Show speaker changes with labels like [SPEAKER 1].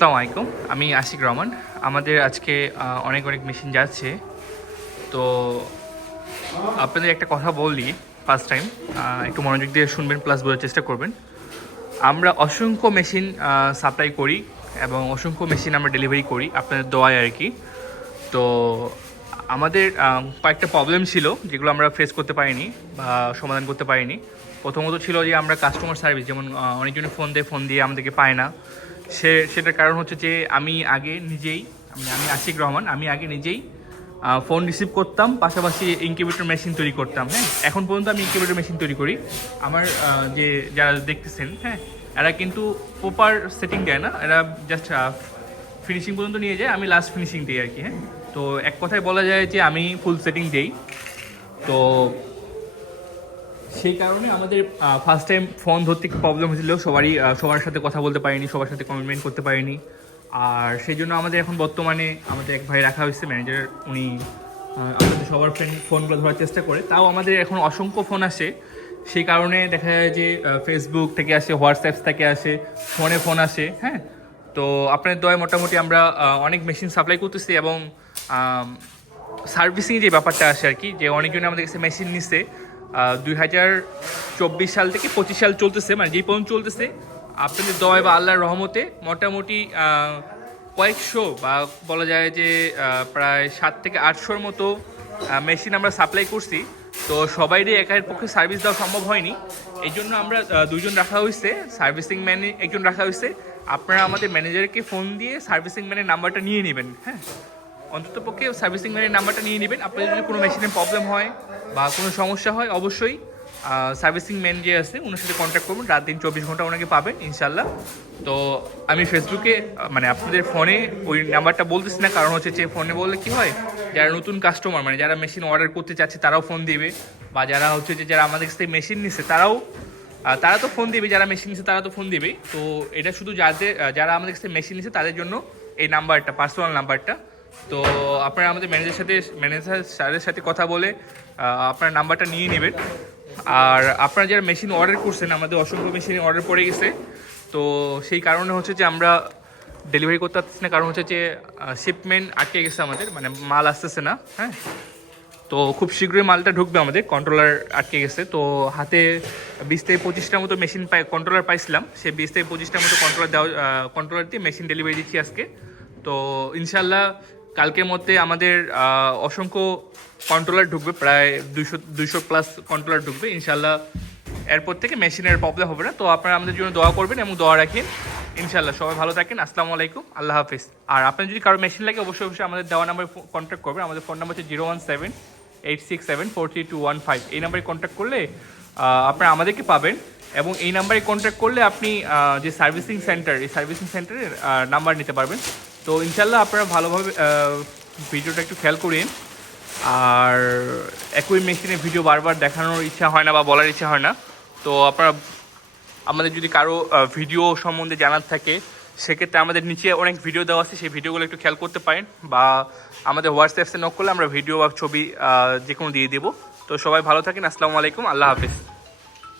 [SPEAKER 1] আসসালামু আলাইকুম। আমি আশিক রহমান। আমাদের আজকে অনেক অনেক মেশিন যাচ্ছে। তো আপনাদের একটা কথা বলি ফার্স্ট টাইম একটু মনোযোগ দিয়ে শুনবেন প্লাস বোঝার চেষ্টা করবেন। আমরা অসংখ্য মেশিন সাপ্লাই করি এবং অসংখ্য মেশিন আমরা ডেলিভারি করি আপনাদের দোয়ায় আর কি। তো আমাদের কয়েকটা প্রবলেম ছিল যেগুলো আমরা ফেস করতে পারিনি বা সমাধান করতে পারিনি। প্রথমত ছিল যে আমরা কাস্টমার সার্ভিস যেমন আহ, অনেকজনে ফোন দিয়ে ফোন দিয়ে আমাদেরকে পায় না। সে, সেটার কারণ হচ্ছে যে আমি আগে নিজেই, আমি আশিক রহমান, আমি আগে নিজেই ফোন রিসিভ করতাম, পাশাপাশি ইনকিউবেটর মেশিন তৈরি করতাম হ্যাঁ? এখন পর্যন্ত আমি ইনকিউবেটর মেশিন তৈরি করি। আমার যে, যারা দেখতেছেন হ্যাঁ? এরা কিন্তু প্রপার সেটিং দেয় না, এরা জাস্ট ফিনিশিং পর্যন্ত নিয়ে যায়, আমি লাস্ট ফিনিশিং দিই আর কি হ্যাঁ? তো এক কথায় বলা যায় যে আমি ফুল সেটিং দিই। তো সেই কারণে আমাদের ফার্স্ট টাইম ফোন ধরতে প্রবলেম হয়েছিল। সবারই সবার সাথে কথা বলতে পারিনি, সবার সাথে কমিটমেন্ট করতে পারিনি। আর সেই জন্য আমাদের এখন বর্তমানে আমাদের এক ভাই রাখা হয়েছে ম্যানেজার উনি আমাদের সবার ফ্রেন্ড ফোনগুলো ধরার চেষ্টা করে। তাও আমাদের এখন অসংখ্য ফোন আসে। সেই কারণে দেখা যায় যে ফেসবুক থেকে আসে হোয়াটসঅ্যাপ থেকে আসে ফোনে ফোন আসে হ্যাঁ? তো আপনাদের দয় মোটামুটি আমরা অনেক মেশিন সাপ্লাই করতেছি এবং সার্ভিসিং যে ব্যাপারটা আসে আর কি যে অনেকজনে আমাদের কাছে মেশিন নিচ্ছে দুই হাজার চব্বিশ সাল থেকে পঁচিশ সাল চলতেছে মানে যেই পর্যন্ত চলতেছে আপনাদের দয় বা আল্লাহর রহমতে মোটামুটি কয়েকশো বা বলা যায় যে প্রায় সাত থেকে আটশোর মতো মেশিন আমরা সাপ্লাই করছি। তো সবাইরই একার পক্ষে সার্ভিস দেওয়া সম্ভব হয়নি। এই জন্য আমরা আহ, দুইজন রাখা হয়েছে সার্ভিসিং ম্যানে একজন রাখা হয়েছে। আপনারা আমাদের ম্যানেজারকে ফোন দিয়ে সার্ভিসিং ম্যানের নাম্বারটা নিয়ে নেবেন হ্যাঁ? অন্তত পক্ষে সার্ভিসিং ম্যানের নাম্বারটা নিয়ে নেবেন। আপনাদের যদি কোনো মেশিনের প্রবলেম হয় বা কোনো সমস্যা হয়, অবশ্যই সার্ভিসিং ম্যান যে আছে ওনার সাথে কন্ট্যাক্ট করবেন। রাত দিন চব্বিশ ঘণ্টা ওনাকে পাবেন ইনশাল্লাহ তো আমি ফেসবুকে মানে আপনাদের ফোনে ওই নাম্বারটা বলতেছি না, কারণ হচ্ছে যে ফোনে বললে কি হয়, যারা নতুন কাস্টমার মানে যারা মেশিন অর্ডার করতে চাচ্ছে, তারাও ফোন দিবে। বা যারা হচ্ছে যে, যারা আমাদের কাছ মেশিন নিচ্ছে তারাও তারা তো ফোন দিবে, যারা মেশিন নিচ্ছে তারা তো ফোন দিবে। তো এটা শুধু যাদের যারা আমাদের কাছ মেশিন নিচ্ছে তাদের জন্য এই নাম্বারটা পার্সোনাল নাম্বারটা। তো আপনারা আমাদের ম্যানেজার সাথে ম্যানেজার স্যারের সাথে কথা বলে আপনার নাম্বারটা নিয়ে নেবেন। আর আপনারা যারা মেশিন অর্ডার করছেন, আমাদের অসংখ্য মেশিন অর্ডার পড়ে গেছে। তো সেই কারণে হচ্ছে যে আমরা ডেলিভারি করতে পারতেছি না। কারণ হচ্ছে যে শিপমেন্ট আটকে গেছে আমাদের মানে মাল আসতেছে না হ্যাঁ? তো খুব শীঘ্রই মালটা ঢুকবে আমাদের কন্ট্রোলার আটকে গেছে। তো হাতে বিশ থেকে পঁচিশটার মতো মেশিন পাই কন্ট্রোলার পাইছিলাম। সে বিশ থেকে পঁচিশটার মতো কন্ট্রোলার দেওয়া কন্ট্রোলার দিয়ে মেশিন ডেলিভারি দিচ্ছি আজকে। তো ইনশাল্লাহ কালকের মধ্যে আমাদের অসংখ্য কন্ট্রোলার ঢুকবে, প্রায় দুইশো দুইশো প্লাস কন্ট্রোলার ঢুকবে ইনশাল্লাহ এরপর থেকে মেশিনের প্রবলেম হবে না। তো আপনারা আমাদের জন্য দোয়া করবেন এবং দোয়া রাখেন ইনশাল্লাহ সবাই ভালো থাকেন, আসসালামু আলাইকুম, আল্লাহ হাফিজ। আর আপনার যদি কারও মেশিন লাগে, অবশ্যই অবশ্যই আমাদের দেওয়া নাম্বার কন্ট্যাক্ট করবেন। আমাদের ফোন নাম্বার হচ্ছে zero one seven eight six seven four three two one five এই নাম্বারে কন্ট্যাক্ট করলে আপনারা আমাদেরকে পাবেন এবং এই নাম্বারে কন্ট্যাক্ট করলে আপনি যে সার্ভিসিং সেন্টার এই সার্ভিসিং সেন্টারের নাম্বার নিতে পারবেন। তো ইনশাল্লাহ আপনারা ভালোভাবে ভিডিওটা একটু খেয়াল করেন। আর একই মেশিনে ভিডিও বারবার দেখানোর ইচ্ছা হয় না বা বলার ইচ্ছা হয় না। তো আপনারা, আমাদের যদি কারও ভিডিও সম্বন্ধে জানার থাকে, সেক্ষেত্রে আমাদের নিচে অনেক ভিডিও দেওয়া আছে, সেই ভিডিওগুলো একটু খেয়াল করতে পারেন বা আমাদের হোয়াটসঅ্যাপসে নক করলে আমরা ভিডিও বা ছবি যে কোনো দিয়ে দেবো। তো সবাই ভালো থাকেন, আসসালামু আলাইকুম, আল্লাহ হাফিজ।